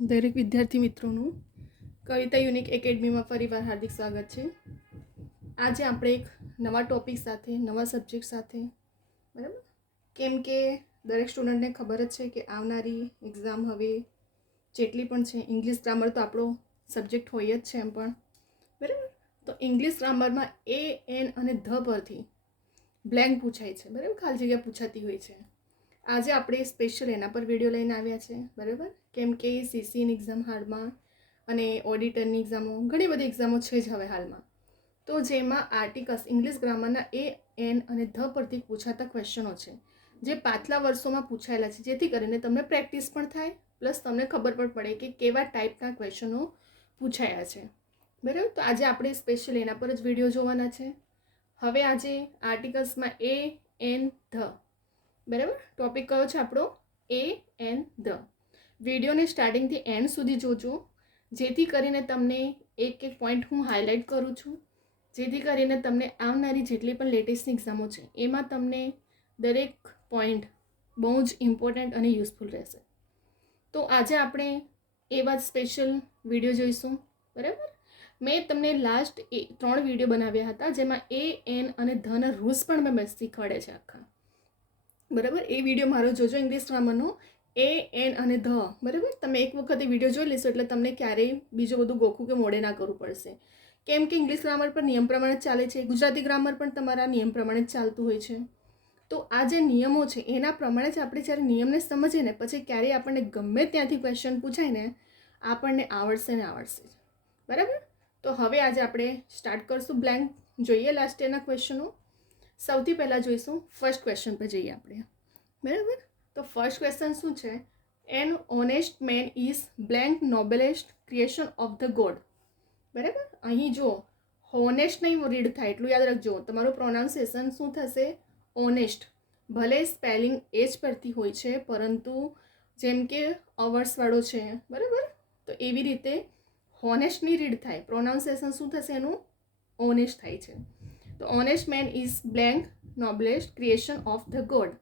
દરેક વિદ્યાર્થી મિત્રોનું કવિતા યુનિક એકેડમીમાં ફરીવાર હાર્દિક સ્વાગત છે. આજે આપણે એક નવા ટોપિક સાથે, નવા સબ્જેક્ટ સાથે, બરાબર, કેમ કે દરેક સ્ટુડન્ટને ખબર જ છે કે આવનારી એક્ઝામ હવે જેટલી પણ છે, ઇંગ્લિશ ગ્રામર તો આપણો સબ્જેક્ટ હોય જ છે એમ પણ, બરાબર. તો ઇંગ્લિશ ગ્રામરમાં એ, એન અને ધ પરથી બ્લેન્ક પૂછાય છે, બરાબર, ખાલી જગ્યા પૂછાતી હોય છે. આજે આપણે સ્પેશિયલ એના પર વિડીયો લઈને આવ્યા છે, બરાબર, કેમ કે સીસીની એક્ઝામ હાલમાં અને ઓડિટરની એક્ઝામો, ઘણી બધી એક્ઝામો છે જ હવે હાલમાં. તો જેમાં આર્ટિકલ્સ ઇંગ્લિશ ગ્રામરના એ, એન અને ધ પરથી પૂછાતા ક્વેશ્ચનો છે, જે પાછલા વર્ષોમાં પૂછાયેલા છે, જેથી કરીને તમને પ્રેક્ટિસ પણ થાય, પ્લસ તમને ખબર પણ પડે કે કેવા ટાઈપના ક્વેશ્ચનો પૂછાયા છે, બરાબર. તો આજે આપણે સ્પેશિયલ એના પર જ વિડીયો જોવાના છે. હવે આજે આર્ટિકલ્સમાં એ, એન, ધ, બરાબર, ટોપિક કયો છે આપણો? એ, એન, ધ. વિડીયોને સ્ટાર્ટિંગથી એન્ડ સુધી જોજો, જેથી કરીને તમને એક એક પોઈન્ટ હું હાઇલાઇટ કરું છું, જેથી કરીને તમને આવનારી જેટલી પણ લેટેસ્ટ એક્ઝામો છે એમાં તમને દરેક પોઈન્ટ બહુ જ ઇમ્પોર્ટન્ટ અને યુઝફુલ રહેશે. તો આજે આપણે એવા જ સ્પેશિયલ વિડીયો જોઈશું, બરાબર. મેં તમને લાસ્ટ 3 વિડીયો બનાવ્યા હતા, જેમાં એ, એન અને ધના રૂલ્સ પણ મેં શીખવાડે છે આખા, બરાબર. એ વિડીયો મારો જોજો ઇંગ્લિશ ગ્રામરનો, એ, એન અને ધ, બરાબર. તમે એક વખત એ વિડીયો જોઈ લેશો એટલે તમને ક્યારેય બીજું બધું ગોખું કે મોડે ના કરવું પડશે, કેમ કે ઇંગ્લિશ ગ્રામર પર નિયમ પ્રમાણે જ ચાલે છે. ગુજરાતી ગ્રામર પણ તમારા નિયમ પ્રમાણે જ ચાલતું હોય છે. તો આ જે નિયમો છે એના પ્રમાણે જ આપણે જ્યારે નિયમને સમજીએ ને, પછી ક્યારેય આપણને ગમે ત્યાંથી ક્વેશ્ચન પૂછાય ને, આપણને આવડશે ને આવડશે, બરાબર. તો હવે આજે આપણે સ્ટાર્ટ કરશું. બ્લેન્ક જોઈએ લાસ્ટ યરના ક્વેશ્ચનો. સૌથી પહેલાં જોઈશું ફર્સ્ટ ક્વેશ્ચન પર જઈએ આપણે, બરાબર. તો ફર્સ્ટ ક્વેશ્ચન શું છે? An honest man is blank noblest creation of the God, બરાબર. અહીં જો હોનેસ્ટ નહીં રીડ થાય એટલું યાદ રાખજો. તમારું પ્રોનાઉન્સિએશન શું થશે? ઓનેસ્ટ. ભલે સ્પેલિંગ એ જ પરથી હોય છે, પરંતુ જેમ કે અવર્સવાળો છે, બરાબર, તો એવી રીતે હોનેસ્ટ નહીં રીડ થાય. પ્રોનાઉન્સિએશન શું થશે એનું? ઓનેસ્ટ થાય છે. તો honest man is blank noblest creation of the God,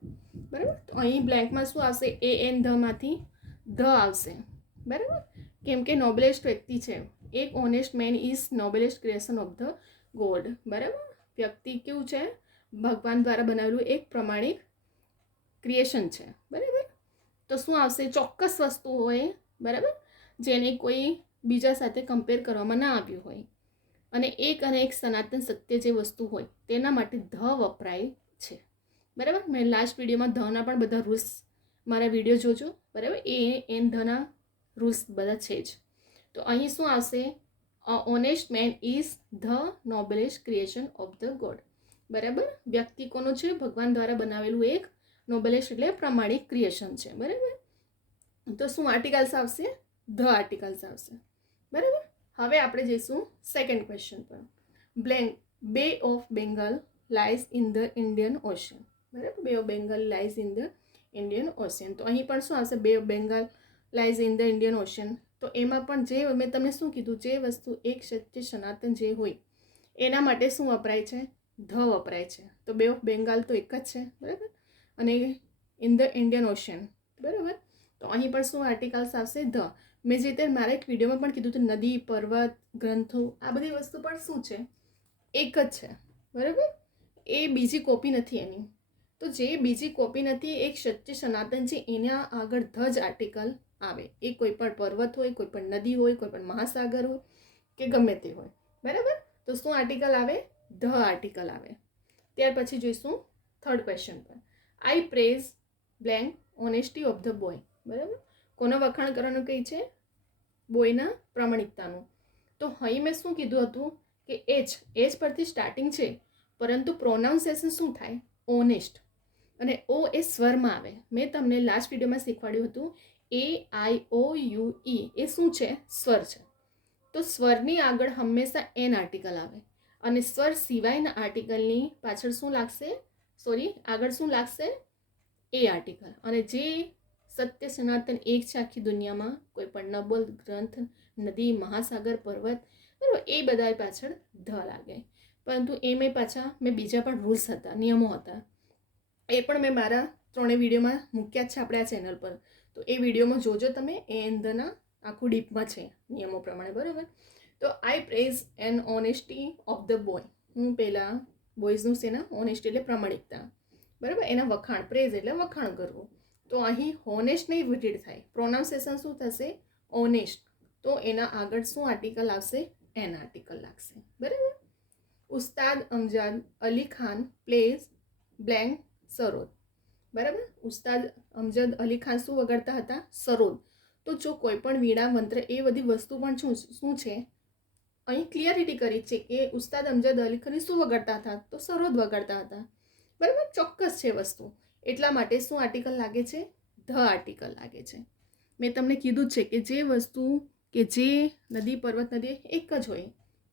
બરાબર. તો અહીં બ્લેન્કમાં શું આવશે? એ, એન, ધમાંથી ધ આવશે, બરાબર, કેમ કે નોબલેસ્ટ વ્યક્તિ છે. એક honest man is noblest creation of the God, બરાબર. વ્યક્તિ કેવું છે? ભગવાન દ્વારા બનાવેલું એક પ્રમાણિક ક્રિએશન છે, બરાબર. તો શું આવશે? ચોક્કસ વસ્તુ હોય, બરાબર, જેને કોઈ બીજા સાથે કમ્પેર કરવામાં ના આવ્યું હોય, અને એક સનાતન સત્ય જે વસ્તુ હોય તેના માટે ધ વપરાય છે, બરાબર. મેં લાસ્ટ વિડીયોમાં ધના પણ બધા રૂલ્સ, મારા વિડીયો જોજો, બરાબર. એ, એન, ધના રૂલ્સ બધા છે જ. તો અહીં શું આવશે? Honest man is the noblest creation of the God, બરાબર. વ્યક્તિ કોનું છે? ભગવાન દ્વારા બનાવેલું એક નોબલેસ્ટ એટલે પ્રમાણિક ક્રિએશન છે, બરાબર. તો શું આર્ટિકલ્સ આવશે? ધ આર્ટિકલ્સ આવશે, બરાબર. હવે આપણે જઈશું સેકન્ડ ક્વેશ્ચન પર. બ્લેન્ક બે of Bengal lies in the Indian ocean, બરાબર. બે of Bengal lies in the Indian ocean. તો અહીં પણ શું આવશે? બે of Bengal lies in the Indian ocean. તો એમાં પણ જે મેં તમને શું કીધું, જે વસ્તુ એક સત્ય સનાતન જે હોય એના માટે શું વપરાય છે? ધ વપરાય છે. તો બે ઓફ બેંગાલ તો એક જ છે, બરાબર, અને ઇન ધ ઇન્ડિયન ઓશન, બરાબર. તો અહીં પણ શું આર્ટિકલ્સ આવશે? ધ. મેં જે રીતે મારા એક વિડીયોમાં પણ કીધું હતું, નદી, પર્વત, ગ્રંથો, આ બધી વસ્તુ પણ શું છે? એક જ છે, બરાબર. એ બીજી કોપી નથી એની. તો જે બીજી કોપી નથી, એક સત્ય સનાતન છે, એના આગળ ધ જ આર્ટિકલ આવે. એ કોઈ પણ પર્વત હોય, કોઈ પણ નદી હોય, કોઈ પણ મહાસાગર હોય કે ગમે તે હોય, બરાબર. તો શું આર્ટિકલ આવે? ધ આર્ટિકલ આવે. ત્યાર પછી જોઈશું થર્ડ ક્વેશ્ચન પર. I praise blank honesty of the boy, બરાબર. કોનો વખાણ કરવાનું કહે છે? બોયના પ્રમાણિકતાનું. તો અહીં મેં શું કીધું હતું કે એચ પરથી સ્ટાર્ટિંગ છે, પરંતુ પ્રોનાઉન્સિએશન શું થાય? ઓનેસ્ટ. અને ઓ એ સ્વરમાં આવે. મેં તમને લાસ્ટ વિડીયોમાં શીખવાડ્યું હતું, એ, આઈ, ઓ, યુ, ઈ એ શું છે? સ્વર છે. તો સ્વરની આગળ હંમેશા એન આર્ટિકલ આવે, અને સ્વર સિવાયના આર્ટિકલની પાછળ શું લાગશે? આગળ શું લાગશે? એ આર્ટિકલ. અને જે સત્ય સનાતન એક છે આખી દુનિયામાં, કોઈ પણ નબલ, ગ્રંથ, નદી, મહાસાગર, પર્વત, બરાબર, એ બધા પાછળ ધ લાગે. પરંતુ એમાં પાછા મેં બીજા પણ રૂલ્સ હતા, નિયમો હતા, એ પણ મેં મારા 3 વિડીયોમાં મૂક્યા જ છે આપણે આ ચેનલ પર. તો એ વિડીયોમાં જોજો તમે એ એન ધના આખું ડીપમાં છે નિયમો પ્રમાણે, બરાબર. તો I praise an honesty of the boy, હું પહેલાં બોયઝનું શેના ઓનેસ્ટી એટલે પ્રમાણિકતા, બરાબર, એના વખાણ, પ્રેઝ એટલે વખાણ કરવું. તો અહીં હોનેસ્ટ નહીં રીડ થાય, પ્રોનાઉન્સિએશન શું થશે ઓનેસ્ટ. તો એના આગળ શું આર્ટિકલ આવશે એન આર્ટિકલ લાગશે, બરાબર. ઉસ્તાદ અમજદ અલી ખાન પ્લેઝ બ્લેન્ક સરોદ, બરાબર. ઉસ્તાદ અમજદ અલી ખાન શું વગાડતા હતા સરોદ. તો જો કોઈ પણ વીણા મંત્ર એ બધી વસ્તુ પણ શું છે અહીં ક્લિયરિટી કરી છે કે ઉસ્તાદ અમજદ અલી ખાન શું વગાડતા હતા તો સરોદ વગાડતા હતા, બરાબર. ચોક્કસ છે વસ્તુ, એટલા માટે શું આર્ટિકલ લાગે છે ધ આર્ટિકલ લાગે છે. મેં તમને કીધું જ છે કે જે વસ્તુ કે જે નદી પર્વત નદી એક જ હોય,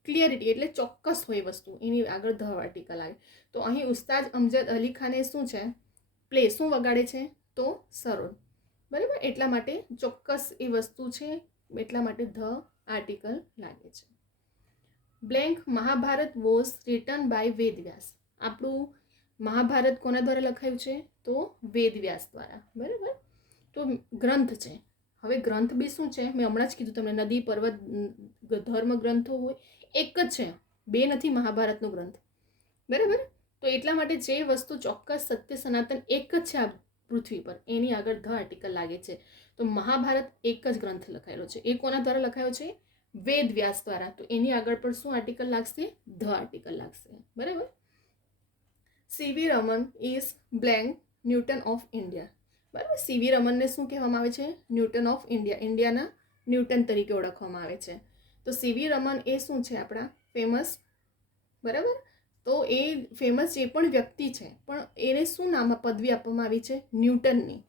ક્લિયરિટી એટલે ચોક્કસ હોય વસ્તુ, એની આગળ ધ આર્ટિકલ લાગે. તો અહીં ઉસ્તાદ અમજદ અલી ખાને શું છે પ્લે શું વગાડે છે તો સરોદ, બરાબર. એટલા માટે ચોક્કસ એ વસ્તુ છે, એટલા માટે ધ આર્ટિકલ લાગે છે. Blank Mahabharata was written by Vedavyasa, આપણું મહાભારત કોના દ્વારા લખાયું છે તો વેદવ્યાસ દ્વારા, બરાબર. તો ગ્રંથ છે. હવે ગ્રંથ બી શું છે મેં હમણાં જ કીધું તમને, નદી પર્વત ધર્મ ગ્રંથો હોય એક જ છે, બે નથી મહાભારતનો ગ્રંથ, બરાબર. તો એટલા માટે જે વસ્તુ ચોક્કસ સત્ય સનાતન એક જ છે આ પૃથ્વી પર એની આગળ ધ આર્ટિકલ લાગે છે. તો મહાભારત એક જ ગ્રંથ લખાયેલો છે, એ કોના દ્વારા લખાયો છે વેદ વ્યાસ દ્વારા. તો એની આગળ પણ શું આર્ટિકલ લાગશે ધ આર્ટિકલ લાગશે, બરાબર. C V Raman is blank Newton of India, બરાબર. સીવી રમનને શું કહેવામાં આવે છે ન્યૂટન ઓફ ઇન્ડિયા, ઇન્ડિયાના ન્યૂટન તરીકે ઓળખવામાં આવે છે. તો સીવી રમન એ શું છે આપણા ફેમસ, બરાબર. તો એ ફેમસ જે પણ વ્યક્તિ છે પણ એને શું નામ પદવી આપવામાં આવી છે ન્યૂટનની.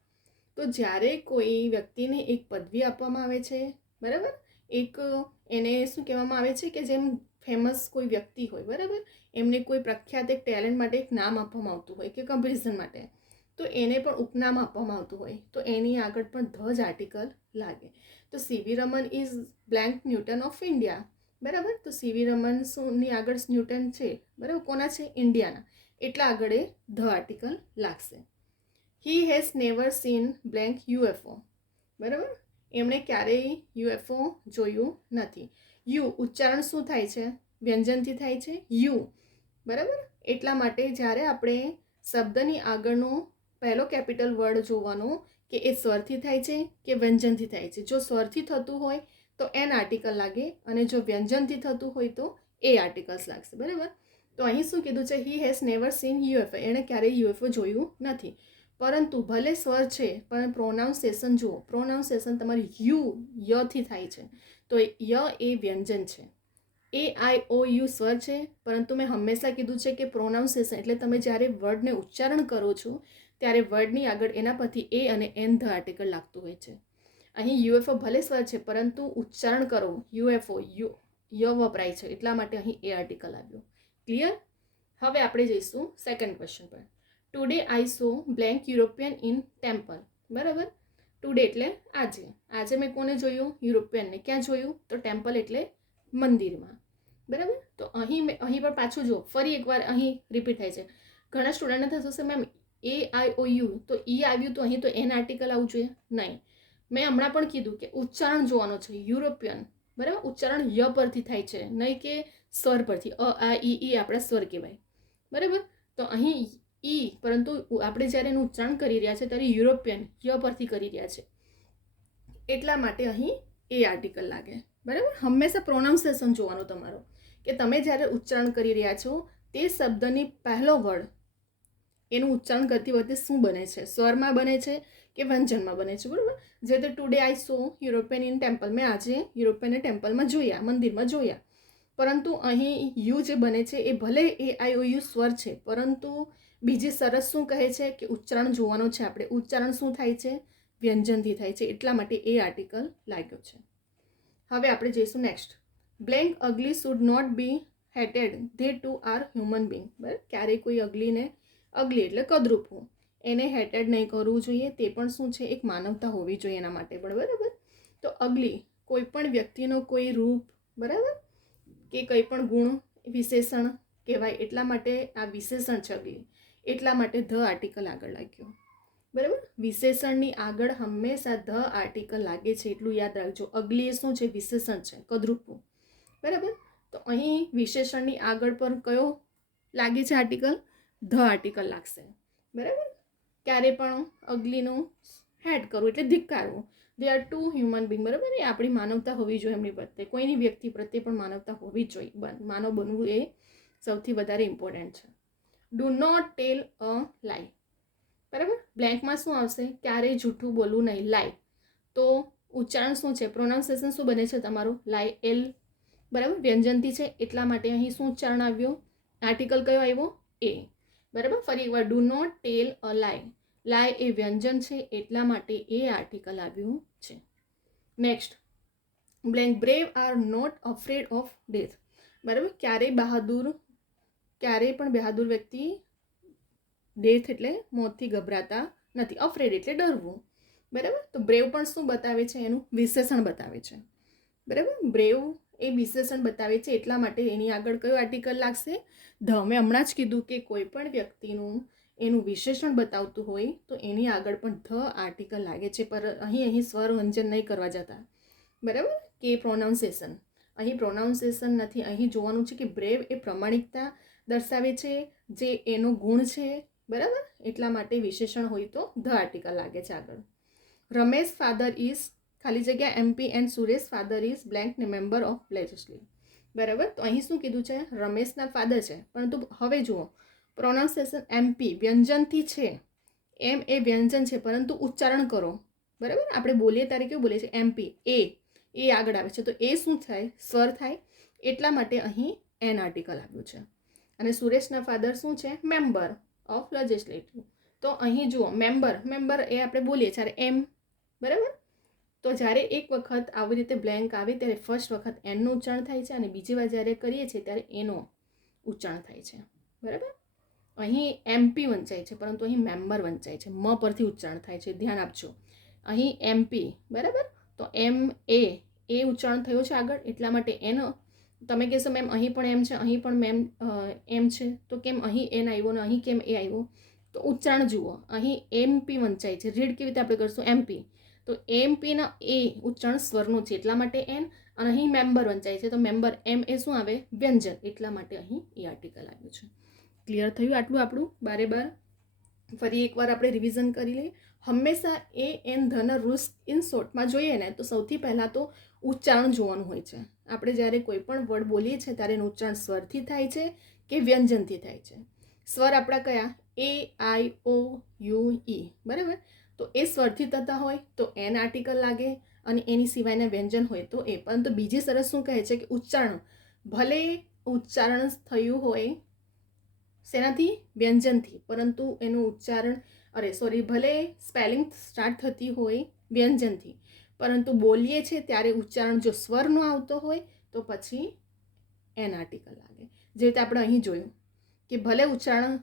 તો જ્યારે કોઈ વ્યક્તિને એક પદવી આપવામાં આવે છે, બરાબર, એક એને શું કહેવામાં આવે છે કે જેમ ફેમસ કોઈ વ્યક્તિ હોય, બરાબર, એમને કોઈ પ્રખ્યાત એક ટેલેન્ટ માટે એક નામ આપવામાં આવતું હોય કે કમ્પેરિઝન માટે, તો એને પણ ઉપનામ આપવામાં આવતું હોય, તો એની આગળ પણ ધ જ આર્ટિકલ લાગે. તો C V Raman is blank Newton of India, બરાબર. તો સીવી રમન ની આગળ ન્યૂટન છે, બરાબર, કોના છે ઇન્ડિયાના, એટલા આગળ એ ધ આર્ટિકલ લાગશે. He has never scene blank UFO, બરાબર, એમણે ક્યારેય યુએફઓ જોયું નથી. યુ ઉચ્ચારણ શું થાય છે વ્યંજનથી થાય છે યુ, બરાબર. એટલા માટે જ્યારે આપણે શબ્દની આગળનો પહેલો કેપિટલ વર્ડ જોવાનો કે એ સ્વરથી થાય છે કે વ્યંજનથી થાય છે. જો સ્વરથી થતું હોય તો એન આર્ટિકલ લાગે, અને જો વ્યંજનથી થતું હોય તો એ આર્ટિકલ્સ લાગશે, બરાબર. તો અહીં શું કીધું છે he has never scene UFO, એણે ક્યારેય યુએફઓ જોયું નથી. પરંતુ ભલે સ્વર છે પણ પ્રોનાઉન્સિએશન જુઓ, પ્રોનાઉન્સિએશન તમારી યથી થાય છે, તો ય એ વ્યંજન છે. એ આઈ ઓ યુ સ્વર છે, પરંતુ મેં હંમેશા કીધું છે કે પ્રોનાઉન્સિએશન એટલે તમે જ્યારે વર્ડને ઉચ્ચારણ કરો છો ત્યારે વર્ડની આગળ એના પરથી એ અને એન ધ આર્ટિકલ લાગતું હોય છે. અહીં યુએફઓ ભલે સ્વર છે પરંતુ ઉચ્ચારણ કરો યુએફઓ ય વપરાય છે, એટલા માટે અહીં એ આર્ટિકલ આવ્યું. ક્લિયર? હવે આપણે જઈશું સેકન્ડ ક્વેશ્ચન પર. Today I saw blank European in temple, બરાબર. ટુડે એટલે આજે, આજે મેં કોને જોયું યુરોપિયનને. ક્યાં જોયું તો ટેમ્પલ એટલે મંદિરમાં, બરાબર. તો અહીં પણ પાછું જો ફરી એકવાર અહીં રિપીટ થાય છે. ઘણા સ્ટુડન્ટને થશે ma'am A I O you તો ઈ આવ્યું તો અહીં તો એન આર્ટિકલ આવવું જોઈએ, નહીં. મેં હમણાં પણ કીધું કે ઉચ્ચારણ જોવાનો છે યુરોપિયન, બરાબર. ઉચ્ચારણ ય પરથી થાય છે, નહીં કે સ્વર પરથી. આ ઈ આપણા સ્વર કહેવાય, બરાબર. તો અહીં ઈ, પરંતુ આપણે જ્યારે એનું ઉચ્ચારણ કરી રહ્યા છે ત્યારે યુરોપિયન ય પરથી કરી રહ્યા છે, એટલા માટે અહીં એ આર્ટિકલ લાગે, બરાબર. હંમેશા પ્રોનાઉન્સિએશન જોવાનું તમારું કે તમે જ્યારે ઉચ્ચારણ કરી રહ્યા છો તે શબ્દની પહેલો વર્ડ એનું ઉચ્ચારણ કરતી વખતે શું બને છે, સ્વરમાં બને છે કે વ્યંજનમાં બને છે, બરાબર. જે તે today I so European in temple, મેં આજે યુરોપિયનને ટેમ્પલમાં જોયા, મંદિરમાં જોયા, પરંતુ અહીં યુ જે બને છે એ ભલે એ આઈ ઓ યુ સ્વર છે, પરંતુ બીજી સરસ શું કહે છે કે ઉચ્ચારણ જોવાનું છે આપણે. ઉચ્ચારણ શું થાય છે વ્યંજનથી થાય છે, એટલા માટે એ આર્ટિકલ લાગ્યો છે. હવે આપણે જઈશું next. Blank ugly should not be hated, they too are human being, બરાબર. ક્યારેય કોઈ અગલીને, અગલી એટલે કદરૂપું, એને હેટેડ નહીં કરવું જોઈએ, તે પણ શું છે એક માનવતા હોવી જોઈએ એના માટે પણ, બરાબર. તો અગલી કોઈ પણ વ્યક્તિનો કોઈ રૂપ, બરાબર, કે કંઈ પણ ગુણ વિશેષણ કહેવાય, એટલા માટે આ વિશેષણ છે અગલી, એટલા માટે ધ આર્ટિકલ આગળ લાગ્યો. બરાબર. વિશેષણની આગળ હંમેશા ધ આર્ટિકલ લાગે છે, એટલું યાદ રાખજો. અગલી એ શું છે? વિશેષણ છે, કદરૂપું. બરાબર. તો અહીં વિશેષણની આગળ પર કયો લાગે છે આર્ટિકલ? ધ આર્ટિકલ લાગશે. બરાબર. ક્યારે પણ અગલીનું હેડ કરવું એટલે ધિક્કારવું. They are two human being. બરાબર. એ આપણી માનવતા હોવી જોઈએ એમની પ્રત્યે. કોઈની વ્યક્તિ પ્રત્યે પણ માનવતા હોવી જ જોઈએ. માનવ બનવું એ સૌથી વધારે ઇમ્પોર્ટન્ટ છે. ડુ નોટ ટેલ અ લાઈ. બરાબર. બ્લેન્કમાં શું આવશે? ક્યારેય જૂઠું બોલવું નહીં, લાઈ. તો ઉચ્ચારણ શું છે? પ્રોનાઉન્સિએશન શું બને છે તમારું? લાઈ. એલ. બરાબર. વ્યંજનથી છે એટલા માટે અહીં શું ઉચ્ચારણ આવ્યું? આર્ટિકલ કયો આવ્યો? એ. બરાબર. ફરી એકવાર, ડુ નોટ ટેલ અ લાઈ. લાઈ એ વ્યંજન છે એટલા માટે એ આર્ટિકલ આવ્યું છે. Next, blank. Brave are not afraid of death. બરાબર. ક્યારેય પણ બહાદુર વ્યક્તિ ડેથ એટલે મોતથી ગભરાતા નથી. અફ્રેડ એટલે ડરવું. બરાબર. તો બ્રેવ પણ શું બતાવે છે? એનું વિશેષણ બતાવે છે. બરાબર. બ્રેવ એ વિશેષણ બતાવે છે એટલા માટે એની આગળ કયો આર્ટિકલ લાગશે? ધ. મેં હમણાં જ કીધું કે કોઈ પણ વ્યક્તિનું એનું વિશેષણ બતાવતું હોય તો એની આગળ પણ ધ આર્ટિકલ લાગે છે. પર અહીં સ્વર વંજન નહીં કરવા જતા. બરાબર. કે પ્રોનાઉન્સિએશન. અહીં પ્રોનાઉન્સિએશન નથી. અહીં જોવાનું છે કે બ્રેવ એ પ્રમાણિકતા દર્શાવે છે, જે એનો ગુણ છે. બરાબર. એટલા માટે વિશેષણ હોય તો ધ આર્ટિકલ લાગે છે આગળ. રમેશ ફાધર ઇઝ ખાલી જગ્યા MP and Suresh father is blank member of legislative. બરાબર. તો અહીં શું કીધું છે? રમેશના ફાધર છે, પરંતુ હવે જુઓ પ્રોનાઉન્સિએશન MP વ્યંજનથી છે. એમ એ વ્યંજન છે પરંતુ ઉચ્ચારણ કરો. બરાબર. આપણે બોલીએ ત્યારે કેવું બોલીએ છીએ? MP. એ આગળ આવે છે તો એ શું થાય? સ્વર થાય. એટલા માટે અહીં એન આર્ટિકલ આવ્યું છે. અને સુરેશના ફાધર શું છે? Member of legislative. તો અહીં જુઓ મેમ્બર એ આપણે બોલીએ જ્યારે એમ. બરાબર. તો જ્યારે એક વખત આવી રીતે બ્લેન્ક આવે ત્યારે ફર્સ્ટ વખત એનનું ઉચ્ચારણ થાય છે અને બીજી વાર જ્યારે કરીએ છીએ ત્યારે એનો ઉચ્ચારણ થાય છે. બરાબર. અહીં MP વંચાય છે પરંતુ અહીં મેમ્બર વંચાય છે. મ પરથી ઉચ્ચારણ થાય છે, ધ્યાન આપજો. અહીં MP. બરાબર. તો એ ઉચ્ચારણ થયું છે આગળ એટલા માટે એનો. તમે કહેશો મેમ અહીં પણ એમ છે, અહીં પણ મેમ એમ છે, તો કેમ અહીં એન આવ્યો ને અહીં કેમ એ આવ્યો? તો ઉચ્ચારણ જુઓ. અહીં MP વંચાય છે. રીડ કેવી રીતે આપણે કરશું? MP. તો MP ના એ ઉચ્ચારણ સ્વરનું છે એટલા માટે એન. અને અહીં મેમ્બર વંચાય છે તો મેમ્બર એમ એ શું આવે? વ્યંજન. એટલા માટે અહીં એ આર્ટિકલ આવ્યું છે. ક્લિયર થયું આટલું આપણું? બારે ફરી એકવાર આપણે રિવિઝન કરી લઈએ. હંમેશા A N Dhana rules in શોર્ટમાં જોઈએ ને તો સૌથી પહેલાં તો ઉચ્ચારણ જોવાનું હોય છે. આપણે જ્યારે કોઈ પણ વર્ડ બોલીએ છીએ ત્યારે એનું ઉચ્ચારણ સ્વરથી થાય છે કે વ્યંજનથી થાય છે. સ્વર આપણા કયા? A, I, O, U, E. બરાબર. તો એ સ્વરથી થતા હોય તો એન આર્ટિકલ લાગે અને એની સિવાયના વ્યંજન હોય તો એ. પરંતુ બીજી સરસ શું કહે છે કે ઉચ્ચારણ ભલે ઉચ્ચારણ થયું હોય શેનાથી? વ્યંજનથી, પરંતુ એનું ઉચ્ચારણ ભલે સ્પેલિંગ સ્ટાર્ટ થતી હોય વ્યંજનથી, પરંતુ બોલીએ છીએ ત્યારે ઉચ્ચારણ જો સ્વરનો આવતો હોય તો પછી એન આર્ટિકલ લાગે. જે રીતે આપણે અહીં જોયું કે ભલે ઉચ્ચારણ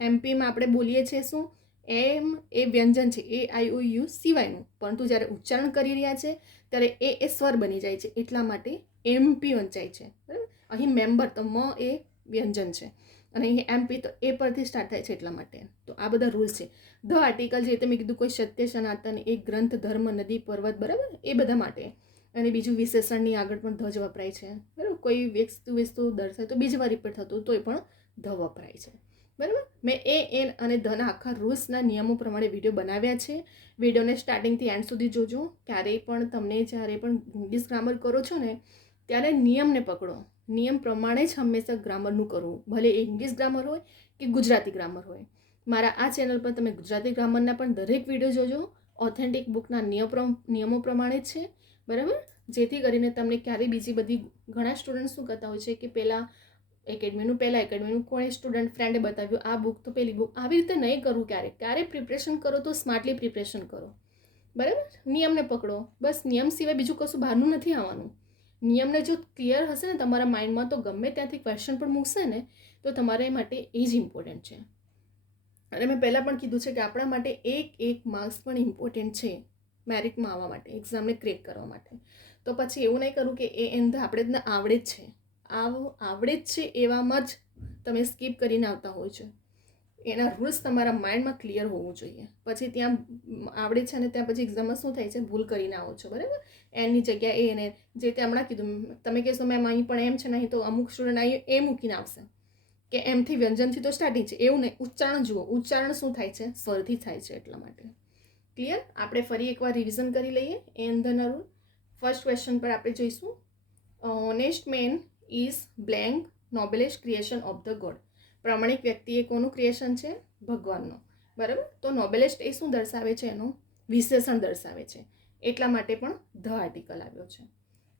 MPમાં આપણે બોલીએ છીએ શું? એમ એ વ્યંજન છે, AIOU સિવાયનું, પરંતુ જ્યારે ઉચ્ચારણ કરી રહ્યા છે ત્યારે એ સ્વર બની જાય છે એટલા માટે MP વંચાય છે. બરાબર. અહીં મેમ્બર તો મ એ વ્યંજન છે અને અહીં MP તો એ પરથી સ્ટાર્ટ થાય છે એટલા માટે. તો આ બધા રૂલ્સ છે. ધ આર્ટિકલ જે તમે કીધું કોઈ સત્ય સનાતન, એક ગ્રંથ, ધર્મ, નદી, પર્વત. બરાબર. એ બધા માટે. અને બીજું વિશેષણની આગળ પણ ધ જ વપરાય છે. બરાબર. કોઈ વસ્તુ દર્શાય તો બીજી વાર રિપીટ થતું તોય પણ ધ વપરાય છે. બરાબર. મેં એન અને ધના આખા રૂલ્સના નિયમો પ્રમાણે વિડીયો બનાવ્યા છે. વિડીયોને સ્ટાર્ટિંગથી એન્ડ સુધી જોજો. ક્યારેય પણ તમને જ્યારે પણ ઇંગ્લિશ ગ્રામર કરો છો ને ત્યારે નિયમને પકડો. નિયમ પ્રમાણે જ હંમેશા ગ્રામરનું કરવું, ભલે એ ઇંગ્લિશ ગ્રામર હોય કે ગુજરાતી ગ્રામર હોય. મારા આ ચેનલ પર તમે ગુજરાતી ગ્રામરના પણ દરેક વિડીયો જોજો. ઓથેન્ટિક બુકના નિયમો પ્રમાણે જ છે. બરાબર. જેથી કરીને તમને ક્યારેય બીજી બધી ઘણા સ્ટુડન્ટ શું કરતા હોય છે કે પહેલાં એકેડમીનું કોઈ સ્ટુડન્ટ ફ્રેન્ડે બતાવ્યું આ બુક તો પેલી બુક, આવી રીતે નહીં કરવું. ક્યારેય પ્રિપરેશન કરો તો સ્માર્ટલી પ્રિપરેશન કરો. બરાબર. નિયમને પકડો. બસ નિયમ સિવાય બીજું કશું બહારનું નથી આવવાનું. નિયમને જો ક્લિયર હશે ને તમારા માઇન્ડમાં તો ગમે ત્યાંથી ક્વેશ્ચન પણ મૂકશે ને તો તમારા માટે એ જ ઇમ્પોર્ટન્ટ છે. અને મેં પહેલાં પણ કીધું છે કે આપણા માટે એક માર્ક્સ પણ ઇમ્પોર્ટન્ટ છે મેરિટમાં આવવા માટે, એક્ઝામને ક્રેક કરવા માટે. તો પછી એવું નહીં કરું કે આપણે જ આવડે જ છે, આવડે જ છે એવામાં જ તમે સ્કીપ કરીને આવતા હોય છે. એના રૂલ્સ તમારા માઇન્ડમાં ક્લિયર હોવું જોઈએ. પછી ત્યાં આવડે છે અને ત્યાં પછી એક્ઝામમાં શું થાય છે, ભૂલ કરીને આવો છો, બરાબર. એની જગ્યાએ એને જે તે હમણાં કીધું, તમે કહેશો મેમ અહીં પણ એમ છે નહીં, તો અમુક સ્ટુડન્ટ અહીં એ મૂકીને આવશે કે એમથી વ્યંજનથી તો સ્ટાર્ટિંગ છે, એવું નહીં. ઉચ્ચારણ જુઓ, ઉચ્ચારણ શું થાય છે, સ્વરથી થાય છે, એટલા માટે. ક્લિયર? આપણે ફરી એકવાર રિવિઝન કરી લઈએ an the rule. First question પર આપણે જોઈશું, honest man is blank noblest creation of the God. પ્રામાણિક વ્યક્તિ એ કોનું ક્રિએશન છે? ભગવાનનો, બરાબર. તો નોબેલેસ્ટ એ શું દર્શાવે છે? એનું વિશેષણ દર્શાવે છે, એટલા માટે પણ ધ આર્ટિકલ આવ્યો છે.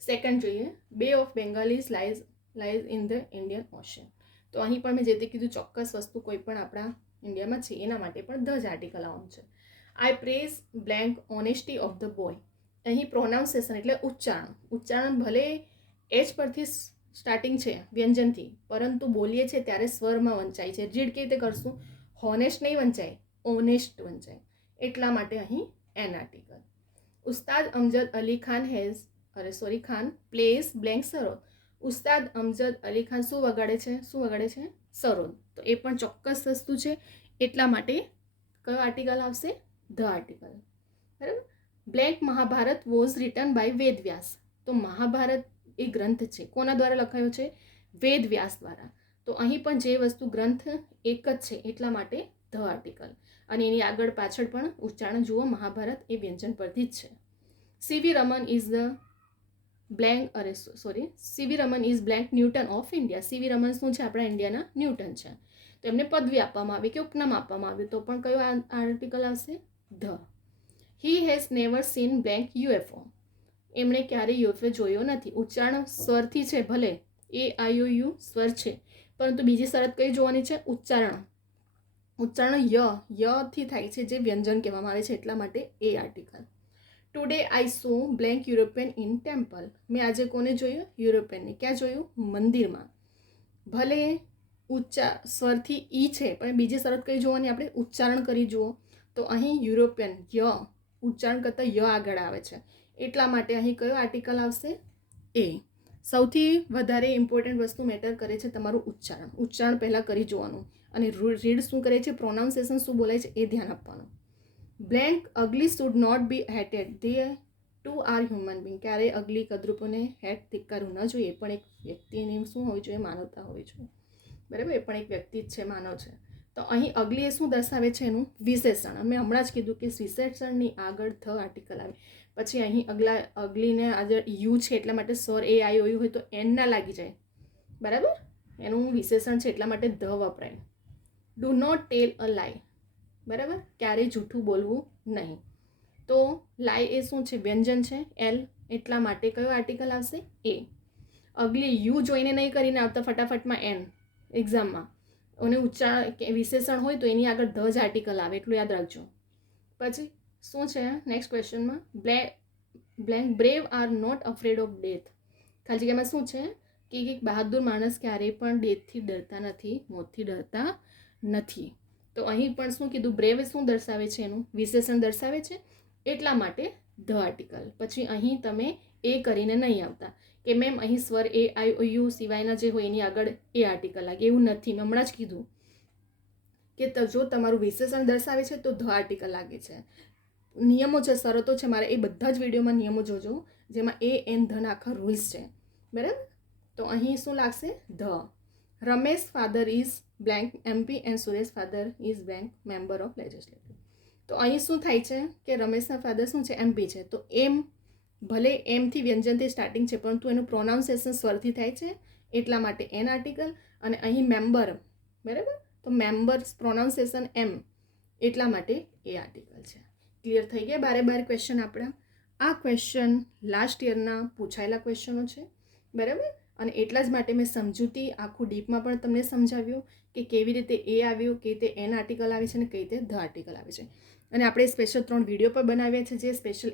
સેકન્ડ જોઈએ, બે of Bengal lies in the Indian ocean. તો અહીં પણ મેં જે તે કીધું, ચોક્કસ વસ્તુ કોઈ પણ આપણા ઇન્ડિયામાં છે એના માટે પણ ધ જ આર્ટિકલ આવવાનું છે. I praise blank honesty of the boy. અહીં પ્રોનાઉન્સિએશન એટલે ઉચ્ચારણ ભલે એચ પરથી સ્ટાર્ટિંગ છે વ્યંજનથી, પરંતુ બોલીએ છીએ ત્યારે સ્વરમાં વંચાય છે. રીડ કેવી રીતે કરશું? હોનેસ્ટ નહીં વંચાય, ઓનેસ્ટ વંચાય, એટલા માટે અહીં an article. Ustad Amjad Ali Khan Khan place blank sarod. Ustad Amjad Ali Khan શું વગાડે છે? સરોદ. તો એ પણ ચોક્કસ વસ્તુ છે, એટલા માટે કયો આર્ટિકલ આવશે? ધ આર્ટિકલ, બરાબર. Blank Mahabharata was written by Vedavyasa. તો મહાભારત એ ગ્રંથ છે, કોના દ્વારા લખાયો છે? વેદવ્યાસ દ્વારા. તો અહીં પણ જે વસ્તુ ગ્રંથ એક જ છે, એટલા માટે ધ આર્ટિકલ. અને એની આગળ પાછળ પણ ઉચ્ચારણ જુઓ, મહાભારત એ વ્યંજન પરથી જ છે. C V Raman is blank Newton of India. C V Raman શું છે? આપણા ઇન્ડિયાના ન્યૂટન છે. તો એમને પદવી આપવામાં આવી કે ઉપનામ આપવામાં આવ્યું, તો પણ કયો આર્ટિકલ આવશે? The. He has never scene blank UFO. એમણે ક્યારેય યુએફઓ જોયો નથી. ઉચ્ચારણ સ્વરથી છે, ભલે એ આઈઓયુ સ્વર છે, પરંતુ બીજી શરત કઈ જોવાની છે? ઉચ્ચારણ યથી થાય છે, જે વ્યંજન કહેવામાં આવે છે, એટલા માટે a article. Today I saw blank European in temple. મેં આજે કોને જોયું? યુરોપિયનને. ક્યાં જોયું? મંદિરમાં. ભલે સ્વરથી ઈ છે, પણ બીજી શરત કઈ જોવાની? આપણે ઉચ્ચારણ કરી જુઓ. તો અહીં યુરોપિયન ઉચ્ચારણ કરતાં આગળ આવે છે, એટલા માટે અહીં કયો આર્ટિકલ આવશે? એ. સૌથી વધારે ઇમ્પોર્ટન્ટ વસ્તુ મેટર કરે છે તમારું ઉચ્ચારણ પહેલાં કરી જોવાનું. અને રીડ શું કરે છે, પ્રોનાઉન્સિએશન શું બોલાય છે, એ ધ્યાન આપવાનું. Blank ugly should not be hated. They too are human being. ક્યારેય અગલી કદરૂપોને હેટ ધિક્કારવું ન જોઈએ. એ પણ એક વ્યક્તિની શું હોવી જોઈએ? માનવતા હોવી જોઈએ, બરાબર. એ પણ એક વ્યક્તિ જ છે, માનવ છે. તો અહીં અગલી એ શું દર્શાવે છે? એનું વિશેષણ. અમે હમણાં જ કીધું કે વિશેષણની આગળ ધ આર્ટિકલ આવે. પછી અહીં અગલીને આગળ યુ છે, એટલા માટે સ્વર એ આઈ ઓયું હોય તો એન ના લાગી જાય, બરાબર. એનું વિશેષણ છે, એટલા માટે ધ વપરાય. ડુ નોટ ટેલ અ લાય, બરાબર. ક્યારેય જૂઠું બોલવું નહીં. તો લાય એ શું છે? વ્યંજન છે, એલ, એટલા માટે કયો આર્ટિકલ આવશે? એ. અગલી યુ જોઈને નહીં કરીને આવતા ફટાફટમાં એન એક્ઝામમાં, અને ઉચ્ચારણ વિશેષણ હોય તો એની આગળ ધ જ આર્ટિકલ આવે, એટલું યાદ રાખજો. પછી શું છે નેક્સ્ટ ક્વેશ્ચનમાં? Blank brave are not afraid of death. ખાલી જગ્યામાં શું છે કે એક બહાદુર માણસ ક્યારેય પણ ડેથથી ડરતા નથી, મોતથી ડરતા નથી. તો અહીં પણ શું કીધું? બ્રેવ શું દર્શાવે છે? એનું વિશેષણ દર્શાવે છે, એટલા માટે ધ આર્ટિકલ. પછી અહીં તમે એ કરીને નહીં આવતા કે મેમ અહીં સ્વર એ આઈ ઓ યુ સિવાયના જે હોય એની આગળ એ આર્ટિકલ લાગે, એવું નથી. મેં હમણાં જ કીધું કે જો તમારું વિશેષણ દર્શાવે છે તો ધ આર્ટિકલ લાગે છે. નિયમો છે, શરતો છે, મારે એ બધા જ વિડીયોમાં નિયમો જોજો, જેમાં એ એન ધન આખા રૂલ્સ છે, બરાબર. તો અહીં શું લાગશે? The. Ramesh father is blank MP and Suresh father is blank member of legislative. તો અહીં શું થાય છે કે રમેશના ફાધર શું છે? એમપી છે. તો એમ ભલે એમથી વ્યંજનથી સ્ટાર્ટિંગ છે, પરંતુ એનું પ્રોનાઉન્સિએશન સ્વરથી થાય છે, એટલા માટે એન આર્ટિકલ. અને અહીં મેમ્બર, બરાબર. તો મેમ્બર્સ પ્રોનાઉન્સિએશન એમ, એટલા માટે એ આર્ટિકલ છે. ક્લિયર થઈ ગયા 12 ક્વેશ્ચન આપણા? આ ક્વેશ્ચન લાસ્ટ યરના પૂછાયેલા ક્વેશ્ચનો છે, બરાબર. અને એટલા જ માટે મેં સમજૂતી આખું ડીપમાં પણ તમને સમજાવ્યું કે કેવી રીતે એ આવ્યું, કેવી રીતે એન આર્ટિકલ આવે છે અને કઈ રીતે ધ આર્ટિકલ આવે છે. અને આપણે સ્પેશિયલ 3 વિડીયો પણ બનાવ્યા છે, જે સ્પેશિયલ